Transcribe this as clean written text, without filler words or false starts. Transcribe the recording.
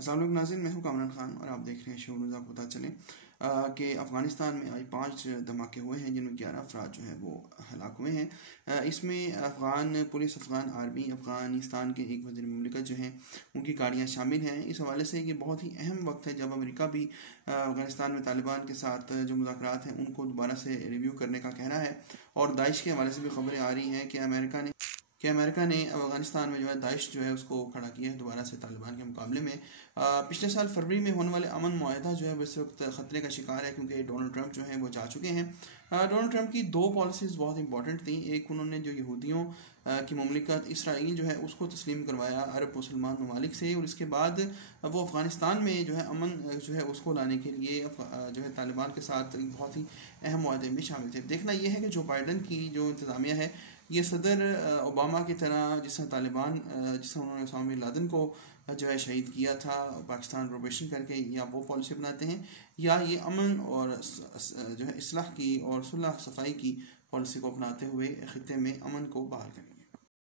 अस्सलाम वालेकुम नाज़रीन, मैं हूं कामरान खान और आप देख रहे हैं शो न्यूज़। आपको पता चले कि अफ़गानिस्तान में आज 5 धमाके हुए हैं जिनमें 11 अफराद जो हैं वो हलाक हुए हैं। इसमें अफ़गान पुलिस, अफ़गान आर्मी, अफ़गानिस्तान के एक वज़ीर मुमलिकत जो हैं उनकी गाड़ियाँ शामिल हैं। इस हवाले से ये बहुत ही अहम वक्त है जब अमेरिका भी अफ़गानिस्तान में तालिबान के साथ जो मुज़ाकरात हैं उनको दोबारा से रिव्यू करने का कहना है। और दाइश के हवाले से भी खबरें आ रही हैं कि अमेरिका ने अफ़गानिस्तान में जो है दाइश जो है उसको खड़ा किया है दोबारा से तालिबान के मुकाबले में। पिछले साल फरवरी में होने वाले अमन मुआहदा जो है वो इस वक्त ख़तरे का शिकार है क्योंकि डोनाल्ड ट्रंप जो है वो जा चुके हैं। डोनाल्ड ट्रंप की 2 पॉलिसीज़ बहुत इंपॉर्टेंट थी। एक, उन्होंने जो यहूदियों की ममलिकत इसराइल जो है उसको तस्लीम करवाया अरब मुसलमान ममालिक से, और इसके बाद वो अफ़गानिस्तान में जो है अमन जो है उसको लाने के लिए जो है तालिबान के साथ बहुत ही अहम मुआहदे में शामिल थे। देखना यह है कि जो बाइडन की जो इंतज़ामिया है ये सदर ओबामा की तरह जिसने उन्होंने उसामा बिन लादेन को जो है शहीद किया था पाकिस्तान प्रोबेशन करके, या वो पॉलिसी अपनाते हैं, या ये अमन और जो है इस्लाह की और सुलह सफाई की पॉलिसी को अपनाते हुए खित्ते में अमन को बहाल करेंगे।